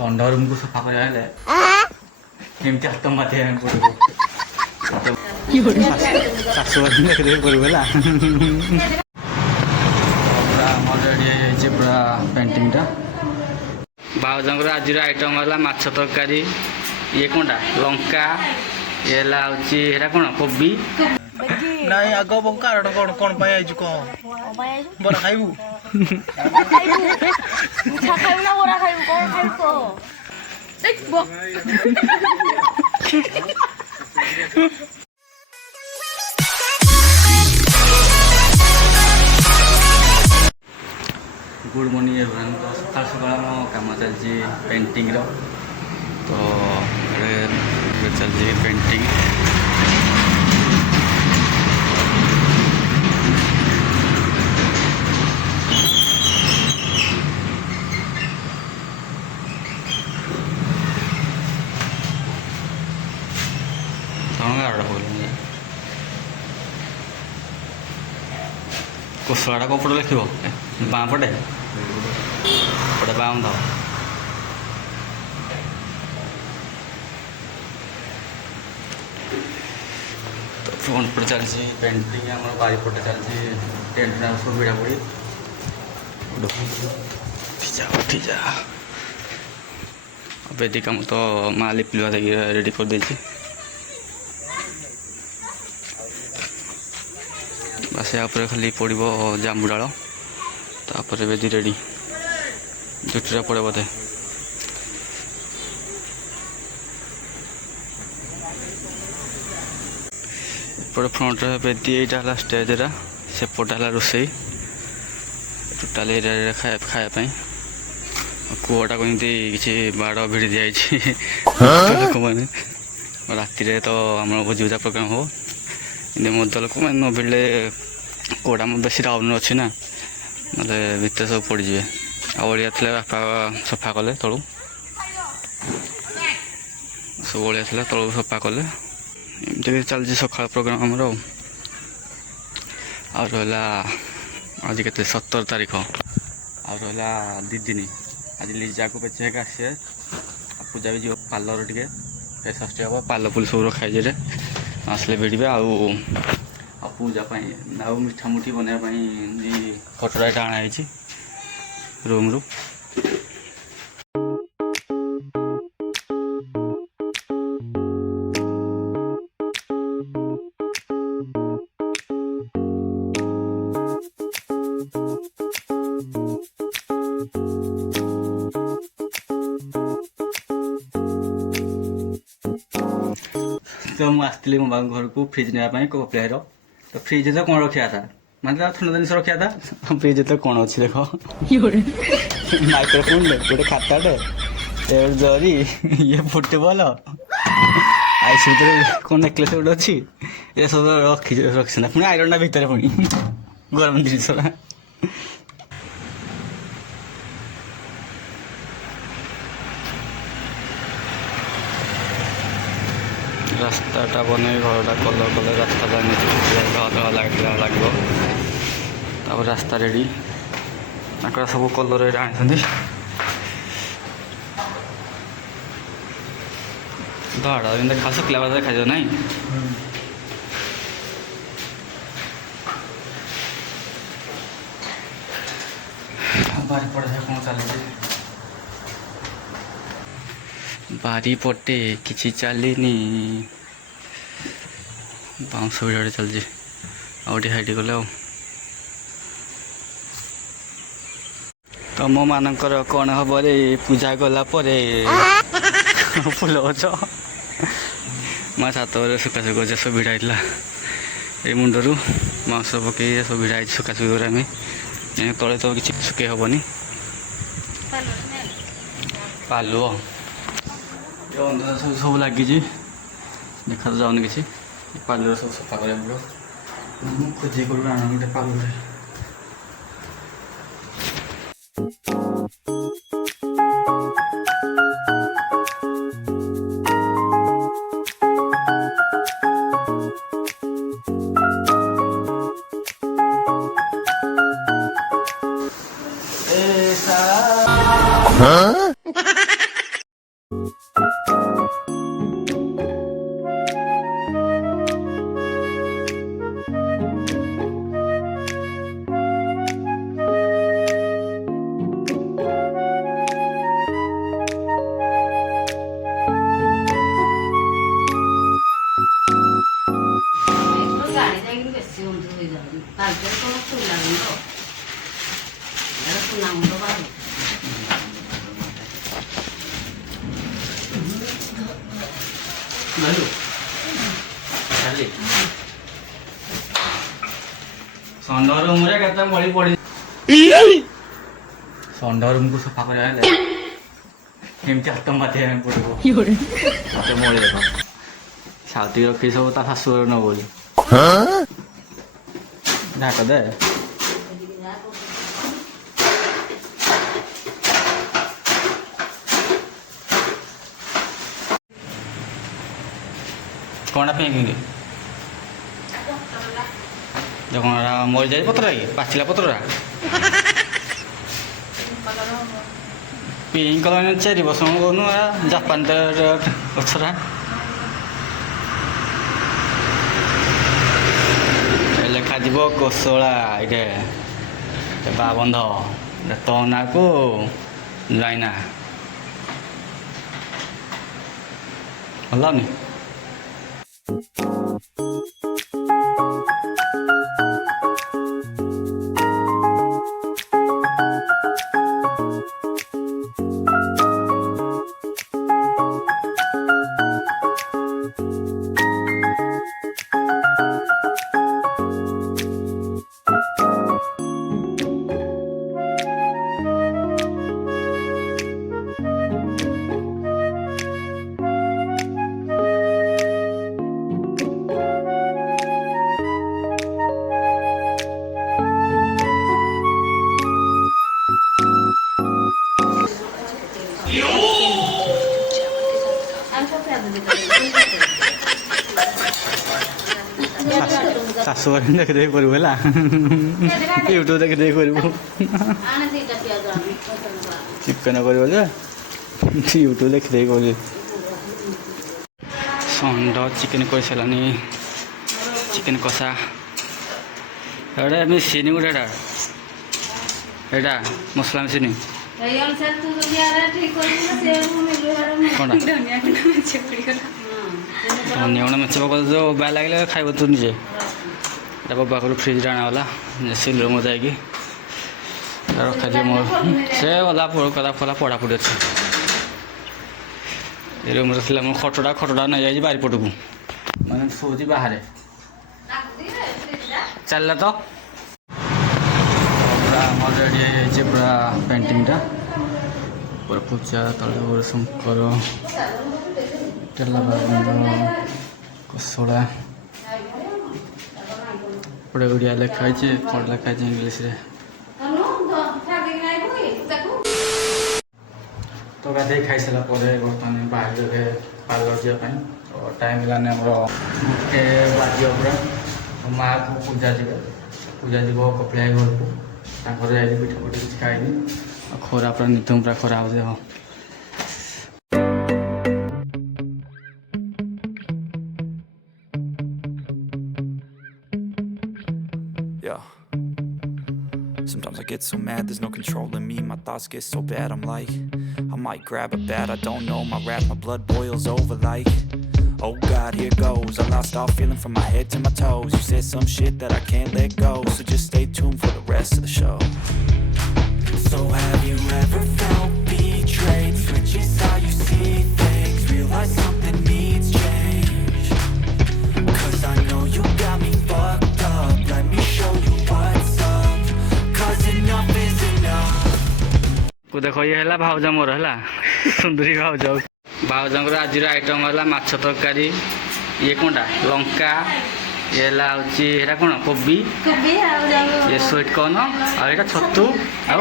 ଷଣ୍ଢ ରୁମ୍କୁ ସଫା କରିବା ହେଲେ ଏମିତି ହାତ ମାତିବାକୁ ପଡ଼ିବ। ଶାଶୁଘର ଦେଖିଦେବାକୁ ପଡ଼ିବ ହେଲା। ପୁରା ଆମର ରେଡ଼ି ହେଇଯାଇଛି ପୁରା ପେଣ୍ଟିଂଟା। ଭାଉଜଙ୍କର ଆଜିର ଆଇଟମ୍ ହେଲା ମାଛ ତରକାରୀ, ଇଏ କ'ଣଟା ଲଙ୍କା, ଇଏ ହେଲା ହେଉଛି ଏଇଟା କ'ଣ କୋବି ନାଇଁ ଆଗ କାରଣ କଣ କଣ ପାଇଁ ଆଇଛୁ କହ? ବରା ଖାଇବୁ? ମିଠା ଖାଇବୁ ନା ବରା ଖାଇବୁ? କଣ ଖାଇବୁ କହ? Good morning everyone. ତ ସକାଳ ସକାଳ ଆମ କାମ ଚାଲିଛି ପେଣ୍ଟିଂର। ତ ଏବେ ଚାଲିଛି ପେଣ୍ଟିଂ। କୁଶଳାଟା କେଉଁ ପଟେ ଲେଖିବ? ବାଁ ପଟେ ପଟେ ବାମ ଧାଅ। ତ ଫ୍ରଣ୍ଟ ପଟେ ଚାଲିଛି ପେଣ୍ଟିଂ, ଆମର ବାରିପଟେ ଚାଲିଛି ଟେଣ୍ଟ ସବୁ ଭିଡ଼ା ପଡ଼ି। ଉଠିଯା ବେଦି କାମ ତ ମା ଲିପିଲୁଆ ଦେଇକି ରେଡ଼ି କରିଦେଇଛି। ବାସ୍ ୟା ଉପରେ ଖାଲି ପଡ଼ିବ ଜାମୁ ଡାଳ, ତାପରେ ବେଦି ରେଡ଼ି। ଜୁଟିଟା ପଡ଼େ ବୋଧେ। ଏପଟେ ଫ୍ରଣ୍ଟରେ ବେଦି, ଏଇଟା ହେଲା ଷ୍ଟେଜ୍ଟା, ସେପଟେ ହେଲା ରୋଷେଇ। ଟୋଟାଲି ଏରିଆରେ ଖାଇବା ପାଇଁ କୂଅଟାକୁ ଏମିତି କିଛି ବାଡ଼ ଭିଡ଼ି ଦିଆଯାଇଛି ଲୋକମାନେ। ରାତିରେ ତ ଆମର ଭୋଜି ଭୁଜା ପ୍ରୋଗ୍ରାମ୍ ହେବ। ଏମିତି ମଦ ଲୋକମାନେ ନ ଭିଡ଼ିଲେ କୂଅଟା ଆମର ବେଶୀ ଡାଉନ୍ ଅଛି ନା, ନହେଲେ ଭିତରେ ସବୁ ପଡ଼ିଯିବେ। ଆଉ ଅଳିଆ ଥିଲେ ବାପା ସଫା କଲେ ତଳୁ, ସବୁ ଅଳିଆ ଥିଲା ତଳୁ ସଫା କଲେ। ଏମିତି ଚାଲିଛି ସକାଳ ପ୍ରୋଗ୍ରାମ୍ ଆମର। ଆଉ ରହିଲା ଆଜି କେତେ 17 ତାରିଖ, ଆଉ ରହିଲା 2 ଦିନ। ଆଜି ଲିଜାକୁ ପେଚିବାକୁ ଆସିବେ, ଆଉ ପୂଜା ବି ଯିବ ପାର୍ଲର ଟିକେ ଷଷ୍ଠୀ ହେବ। ପାର୍ଲ ପୁଲି ସବୁ ରଖାଯାଇଛି, ଆସିଲେ ଭିଡ଼ିବେ। ଆଉ ପୂଜା ପାଇଁ ଆଉ ମିଠା ମୁଠି ବନେଇବା ପାଇଁ କଟୋରା ଏଇଟା ଅଣାହେଇଛି ରୁମ୍ରୁ। ତ ମୁଁ ଆସିଥିଲି ମୋ ବାବା ଘରକୁ ଫ୍ରିଜ୍ ନେବା ପାଇଁ କପ୍ଲେର। ତ ଫ୍ରିଜ୍ରେ ତ କ'ଣ ରଖିବା କଥା, ମାନେ ଥଣ୍ଡା ଜିନିଷ ରଖିବା କଥା। ଫ୍ରିଜ୍ରେ ତ କ'ଣ ଅଛି ଦେଖ, ମାଇକ୍ରୋଫୋନ୍, ଗୋଟେ ଖାତାଟେ, ଜରି, ଇଏ ଫୁଟବଲ, ଆଇସ୍ ଭିତରେ କ'ଣ ନେକ୍ଲେସ୍ ଗୋଟେ ଅଛି। ଏସବୁ ରଖିଛନ୍ତି। ପୁଣି ଆଇରନ୍ଟା ଭିତରେ, ପୁଣି ଗରମ ଜିନିଷ। ରାସ୍ତାଟା ବନେଇ ଘରଟା କଲର୍ କଲେ ରାସ୍ତାଟା ଧଳା ଲାଗିବ। ତାପରେ ରାସ୍ତା ରେଡ଼ି, ତାଙ୍କର ସବୁ କଲର୍ ଏଇଟା ଆଣିଛନ୍ତି। ଧଳାଟା ଯେମିତି ଦେଖା ଶୁଖିଲା ବାଦ ଦେଖାଯିବ ନାହିଁ। ବାରିପଟେ କ'ଣ ଚାଲିଛି? ବାରିପଟେ କିଛି ଚାଲିନି, ବାଉଁଶ ଭିଡ଼ରେ ଚାଲିଛି। ଆଉ ଟିକେ ହାଇଟ୍ ଗଲେ ଆଉ। ତମମାନଙ୍କର କ'ଣ ହବ ରେ ପୂଜା ଗଲା ପରେ? ଫୁଲ ଗଛ ମା ଛାତରେ ଶୁଖାଶୁଖି ଗଛ ସବୁ ଭିଡ଼ା ହେଇଥିଲା। ଏଇ ମୁଣ୍ଡରୁ ବାଉଁଶ ପକେଇ ସବୁ ଭିଡ଼ା ହେଇଛି ଶୁଖାଶୁଖି କରି। ଆମେ ତଳେ ତ କିଛି ଶୁଖେଇ ହେବନି। ପାଲୁଅ ଅନ୍ଧାର ସବୁ ଲାଗିଛି, ଦେଖା ଯାଉନି କିଛି। ପାଲୁଅ ସବୁ ସଫା କରିବାକୁ ପଡ଼ିବ। ମୁଁ ଖୋଜି କରିବି ଆଣ ଗୋଟେ ପାଲୁଅରେ। ଷଣ୍ଢ ରୁମ୍ରେ କେତେ ମଳି ପଡ଼ି ଷଣ୍ଢ ରୁମ୍କୁ ସଫା କରିବା ହେଲେ କେମିତି ହାତ ମାତିବାକୁ ପଡ଼ିବ ହାତ ମଳି ଦେଖ ସାଉତି ରଖି ସବୁ ତା ଶାଶୁ ଘର ନ ବୋଲି ଢାକ ଦେ କ'ଣଟା ଫିଙ୍ଗିକି ଦେଖ ମରିଯାଇ ପତ୍ରଟା କି ପାଚିଲା ପତ୍ରଟା ପିଙ୍କ କଲର୍ 4 ବର୍ଷ କହୁନୁ ଜାପାନ ଗଛଟା ଲେଖାଯିବ କୋଶଳା ଏଇଟା ବାବନ୍ଧ ତୋ ନାଁକୁ ଯାଇନା ଭଲନି ଶାଶୁ ଘରେ ଦେଖିଦେଇ କରିବୁ ହେଲା ୟୁଟ୍ୟୁବ ଦେଖିଦେଇ କରିବୁ ଚିକେନ କରିବ ଯେ ୟୁଟ୍ୟୁବ ଦେଖିଦେଇ କରିବୁ ଷଣ୍ଢ ଚିକେନ କରିସାରିଲାନି ଚିକେନ କଷା ଏଇଟା ମେସିନ୍ ଗୋଟେ ଏଇଟା ମସଲା ମେସିନ୍ ଧନିଆ ଗୁଣ ମେଚ ପକାଉ ଯେଉଁ ବାଏ ଲାଗିଲେ ଖାଇବ ତୁ ନିଜେ ତାକୁ ପାଖରୁ ଫ୍ରିଜ୍ରେ ଆଣାଗଲା ସିଲର ମୋ ଯାଇକି ରଖାଯିବ ମୋର ସେ ଗଲା କଲା ପଢ଼ାପଢ଼ି ଅଛି ଏ ରୁମ୍ରେ ଥିଲା ମୋ ଖଟଟା ନେଇଯାଇଛି ବାରିପଟକୁ ମାନେ ଶୋଉଛି ବାହାରେ ଚାଲିଲା ତ ପୁରା ଆମର ରେଡ଼ି ହେଇଯାଇଛି ପୁରା ପେଣ୍ଟିଂଟା ପୁରା ପୂଜା ତଳେ ଗୋଟେ ଶଙ୍କର ତେଲ କୋଶଳା ଗୋଟେ ଓଡ଼ିଆ ଲେଖା ହେଇଛି କ'ଣ ଲେଖା ହେଇଛି ଇଂଲିଶରେ ତ ଗାଧେଇ ଖାଇସାରିଲା ପରେ ବର୍ତ୍ତମାନ ବାହାରିଲେ ପାର୍ଲର ଯିବା ପାଇଁ ତ ଟାଇମ୍ ହେଲାନି ଆମର 1 ବାଜିବ ପୁରା ମାଆ ପୂଜା ଯିବ କପିଳା ଘରକୁ ତାଙ୍କର ଯାଇକି ପିଠା ପିଠି କିଛି ଖାଇନି ଆଉ ଖରା ପୁରା ନିଧୁମ ପୁରା ଖରା ହେଉଛି ହଁ Sometimes I get so mad, there's no controlling me. My thoughts get so bad, I'm like, I might grab a bat, I don't know. My wrath, my blood boils over like, oh God, here goes. I lost all feeling from my head to my toes. You said some shit that I can't let go, so just stay tuned for the rest of the show. So have you ever felt betrayed? Switches how you see things, realize something needs change. Cause I know you got me fucked up, let me show you what's up. Cause enough is enough. ଦେଖ ଇଏ ହେଲା ଭାଉଜ ମୋର ହେଲା ସୁନ୍ଦରୀ ଭାଉଜ ଭାଉଜଙ୍କର ଆଜିର ଆଇଟମ୍ ହେଲା ମାଛ ତରକାରୀ ଇଏ କ'ଣଟା ଲଙ୍କା ଇଏ ହେଲା ହେଉଛି ଏଇଟା କ'ଣ କୋବି ଇଏ ସୁଇଟ୍ କର୍ଣ୍ଣ ଆଉ ଏଇଟା ଛତୁ ଆଉ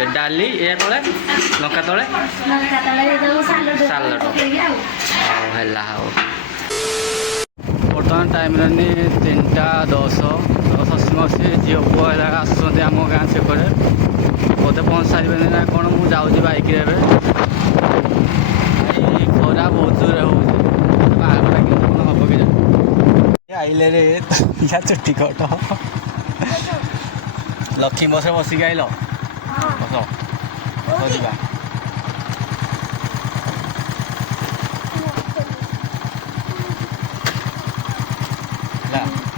ଏ ଡାଲି ଏ ତଳେ ଲଙ୍କା ତଳେ ସାଲଡ଼ ହଉ ହେଲା ହଉ ବର୍ତ୍ତମାନ ଟାଇମ୍ ହେଲାନି 3:10 ଅଶୀ ଝିଅ ପୁଅ ହେଲା ଆସୁଛନ୍ତି ଆମ ଗାଁ ଛକରେ ବୋଧେ ପହଞ୍ଚି ସାରିବେନି ନା କ'ଣ ମୁଁ ଯାଉଛି ବାଇକ୍ରେ ଏବେ ଏଇ ଖରା ବହୁତ ଜୋରରେ ହେଉଛି ବାହାଘର କେମିତି କ'ଣ ହେବ କି ଆଇଲେ ରେ ଚୁଟି କଟ ଲକ୍ଷ୍ମୀ ବସରେ ବସିକି ଆଇଲ ବସ ଯିବା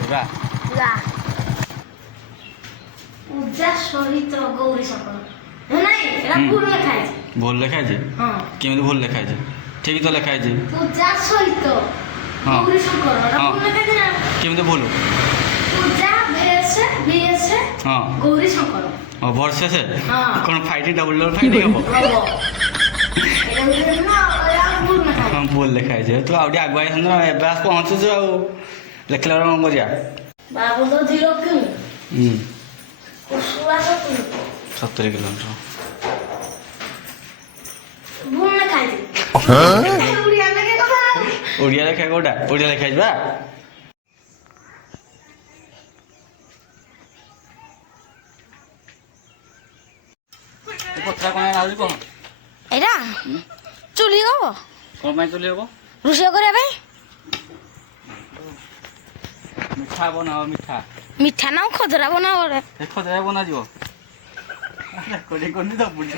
ଯିବା ପୂଜା ସହିତ ଗୌରୀ ସକଳ ନାଇଁ ଏଟା ଭୁଲ ଲେଖା ହେଇଛି। ଭୁଲ ଲେଖା ହେଇଛି ହଁ କେମିତି ଭୁଲ ଲେଖା ହେଇଛି? ଠିକ୍ ତ ଲେଖା ହେଇଛି। ପୂଜା ସହିତ ହଁ। ଗୌରୀ ଶଙ୍କର ହଁ। ଭୁଲ ଲେଖା ହେଇଛି ନା? କେମିତି ଭୁଲ? ପୂଜା VS ହଁ ଗୌରୀ ଶଙ୍କର ଭରସେ ସେ ହଁ। କ'ଣ ଫାଇଟ୍ ଡବଲ ଫାଇଟ୍ ହବ? ହବ। ଏଇଟା ଗୋଟେ ନା ଭୁଲ ଲେଖା ହେଇଛି। ହଁ ଭୁଲ ଲେଖା ହେଇଛି। ତୁ ଆଉ ଟିକେ ଆଗୁଆ ହେଇଥାନ୍ତୁ ନା, ଏବେ ଆସ ପହଞ୍ଚୁଛୁ ଆଉ ଲେଖିଲା ବେଳେ କ'ଣ କରିବା? ବାବୁ ତ 0 କିଲୋ ହୁଁ କୁସୁଳା 70 70 କିଲୋମିଟର। ଭୁଲ ଲେଖା ହେଇଛି। ଓଡ଼ିଆ ଲେଖା କଥା। ଓଡ଼ିଆ ଲେଖା କୋଉଟା? ଓଡ଼ିଆ ଲେଖା ହେଇଛି ବା। ପତ୍ର କ'ଣ ଆହୁରି କ'ଣ? ଏଇଟା ଚୁଲି ହବ କ'ଣ ପାଇଁ ଚୁଲି ହବ? ରୋଷେଇ କରିବା ପାଇଁ। ମିଠା ବନାଅ ମିଠା। ମିଠା ନା ଖଜରା ବନାବ ରେ। ଏ ଖଜା ବନାଯିବ। ରେକର୍ଡିଂ କରିନି ତ ବୁଝି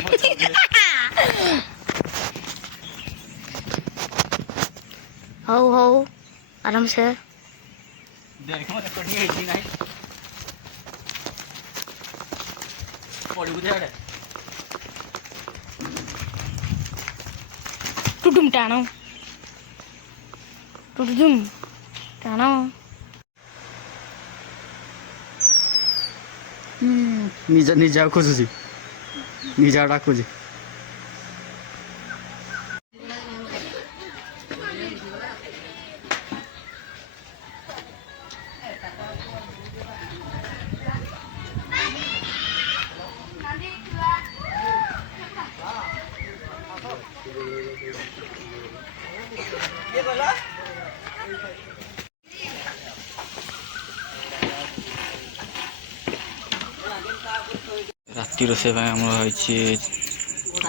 ହଉ ହଉ ଆରାମସେ। ଦେଖ ମୋ ରେକର୍ଡିଂ ହେଇଛି ନାହିଁ। ପଡ଼ିବୁ ଯେ ଆଡ଼େ। ଟୁଟୁମ ଟାଣ ଟୁଟୁମ ଟାଣ। ନିଜା ଖୋଜୁଛି, ନିଜା ଡାକୁଛି। ରାତି ରୋଷେଇ ପାଇଁ ଆମର ହେଇଛି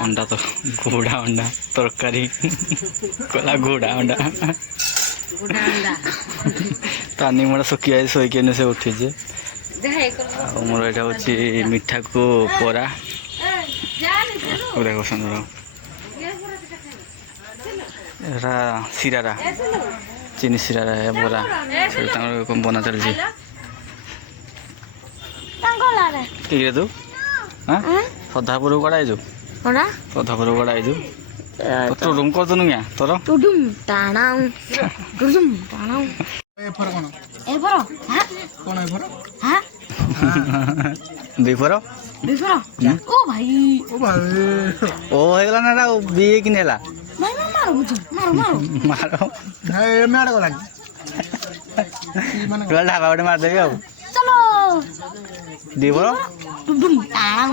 ଅଣ୍ଡା ତ ଘୋଡ଼ା ଅଣ୍ଡା ତରକାରୀ କଲା ଘୋଡ଼ା ଅଣ୍ଡା ତାନି ମୋର ଶୁଖିଯାଇ ଶୋଇକି ଏନେ ସେ ଉଠିଛି। ଆଉ ମୋର ଏଇଟା ହେଉଛି ମିଠାକୁ ପରା ଦେଖ ସୁନ୍ଦର। ଏଟା ଶିରାରା ଚିନି ଶିରାରା ବରା ସେଟା ତାଙ୍କର ବନା ଚାଲିଛି। ଠିକ୍ରେ ତୁ ସଦାପୁରକୁ କୁଆଡ଼େ ଆଇଛୁ? ସଦାପୁରକୁ କୁଆଡ଼େ ଆଇଛୁ? ତୁ ରୁମ୍ କରୁଛୁ କିଆ ତୋର? ଦିପର ଓ ଭାଇ ଓ ହେଇଗଲା ନା ଏଟା ବି କିନି ହେଲା ମାର ଢାବା ଗୋଟେ ମାରିଦେବି ଆଉ। ଚଲୋ ଦିପର ଟୁଡୁମ ଟାଣ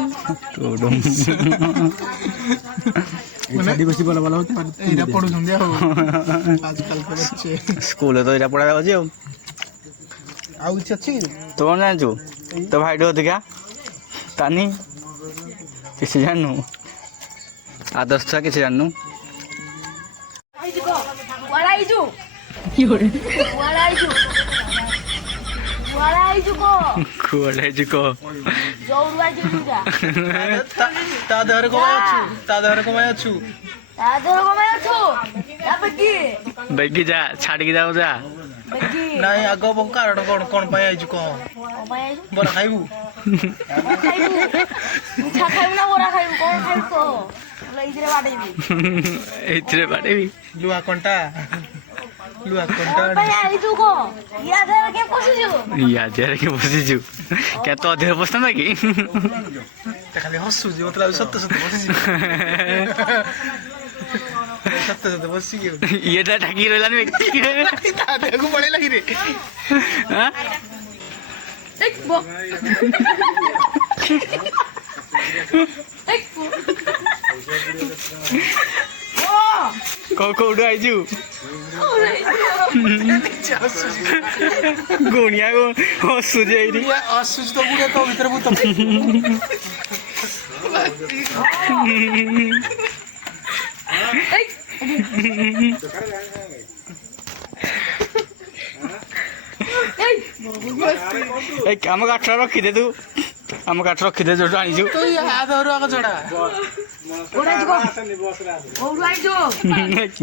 ସ୍କୁଲରେ ତ ଏଇଟା ପଢା ଯାଉଛି ଆଉ। ଆଉ କିଛି ଅଛି? ତୁ କ'ଣ ଜାଣିଛୁ? ତୋ ଭାଇଠୁ ଅଧିକା ତାନି କିଛି ଜାଣିନୁ? ଆଦର୍ଶ ଛୁଆ କିଛି ଜାଣିନୁ? କୁଆଡ଼େ ଆଇଛୁ କହ? ତା ଦେହରେ କମାଇ ଅଛୁ, ତା ଦେହରେ କମାଇ ଅଛୁ। ବେଗି ଯା ଛାଡ଼ିକି ଯାଉ ଯା। ନାଇଁ ଆଗ କାରଣ କ'ଣ କ'ଣ ପାଇଁ ଆଇଛୁ କହ? ବରା ଖାଇବୁ? ଏଇଥିରେ ବାଡ଼େଇବି ଲୁହା କଣ୍ଟା ଲୁହା କଣ୍ଟା ୟା ଦେହରେ କିଏ ବସିଛୁ? କେତେ ଅଧିକ ବସିଥାନ୍ତା କି? ଖାଲି ହସୁଛି ମତେ ଲାଗୁଛି ସତ ସତ ବସିଛି। ସତ ସତ ବସିକି ଇଏଟା ଢାକି ରହିଲାନି ତା ଦେହକୁ ପଳେଇଲା କିରେ? କୋଉଠୁ ଆଇଛୁ? ଗୁଣିଆ ହସୁଛି ଏଇଠି। ହସୁଛି ତ ଗୁଣିଆ ତୋ ଭିତରେ ଭୂତ। ଆମ କାଠ ରଖିଦେ ତୁ, ଆମ କାଠ ରଖିଦେ ଯୋଉଠୁ ଆଣିଛୁ।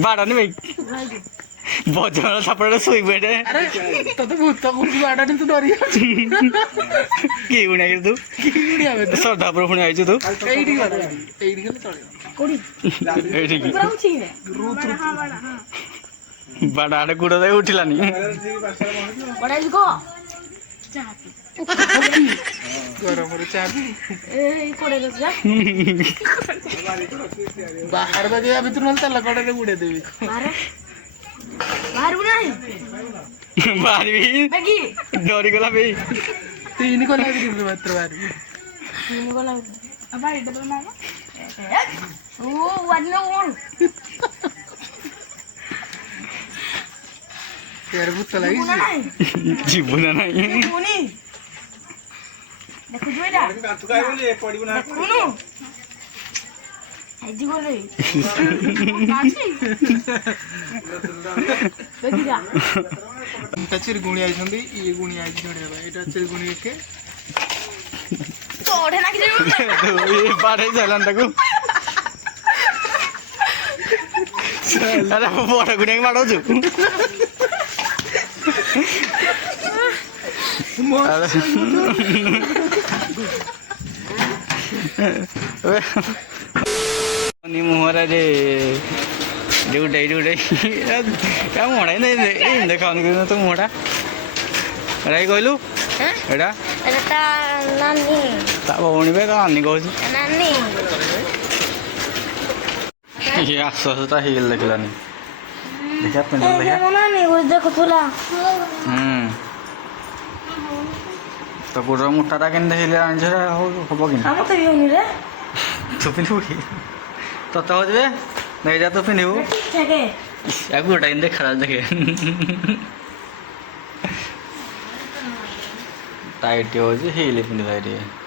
ବାଡ଼ାନି ଭାଇ ବଜ୍ର ସାପଟା ଶୋଇବୁ ଏଟେ ଆରେ ତତେ ଭୂତ କହୁଛି ବାଡ଼ାଟି ତୁ ଡରି ଯାଉଛୁ କିଏ ଗୁଣିଆ କି ତୁ କି ଗୁଣିଆ ବେ ତୁ? ଶ୍ରଦ୍ଧା ପୁର ପୁଣି ଆଇଛୁ ତୁ ଏଇଠିକି ବାଡ଼ା ଏଇଠିକି ଗଲେ ଚଳିବ ଏଇଠିକି ରୁତ୍ ରୁତ୍ ବାଡ଼ା ଆଡ଼େ ଗୁଡ଼ ଦେଇ ଉଠିଲାନି ଗରମରେ ଚା ପି ବାହାର ବାଗେ ୟା ଭିତରୁ ନହେଲେ ତେଲ କଡ଼ରେ ବୁଡ଼େଇ ଦେବି ବାହାରିବି ଡରିଗଲା ବେ ତିନି କଲା ଭିତରୁ ମାତ୍ର ବାହାରିବି यार भूत ଲାଗିଛି ଯିବୁ ନା ନାହିଁ ଚିର ଗୁଣି ଆଇଛନ୍ତି ଇଏ ଗୁଣି ଆଇଛି ଧରିବା ପାଇଁ ଏଇଟା ଚିର ଗୁଣି ଏକେ ବାଡ଼େଇ ଚାଲାନ ତାକୁ ଆରେ ବଡ଼ ଗୁଣିଆକୁ ବାଡ଼ଉଛୁ ମୁହଁରେ ଯେ ଯୋଉଟା ମଡ଼ା ଦେଖାଉନି ତୋ ମୁହଁଟା ଏଇଟା କି କହିଲୁ ଏଇଟା ତା ଭଉଣୀ ବେ ତା ନାନୀ କହୁଛି ଇଏ ଆସ ତା ହିଲ୍ ଦେଖିଲାନି ଦେଖିଆ ପେଣ୍ଡ ଦେଖିଆ ଦେଖୁଥିଲା ତ ଗୋଡ଼ର ମୁଠାଟା କେମିତି ଦେଖିଲେ ଆଣିଛ ହବ କି ତୁ ପିନ୍ଧିବୁ କି ତତେ ହଉଛି ବେ ନେଇଯା ତୁ ପିନ୍ଧିବୁ ୟାକୁ ଗୋଟା କେମିତି ଦେଖାଯାଉଛି ଦେଖେ ଟାଇଟ୍ ହେଉଛି ହିଲ୍ ପିନ୍ଧିବା ଟିକେ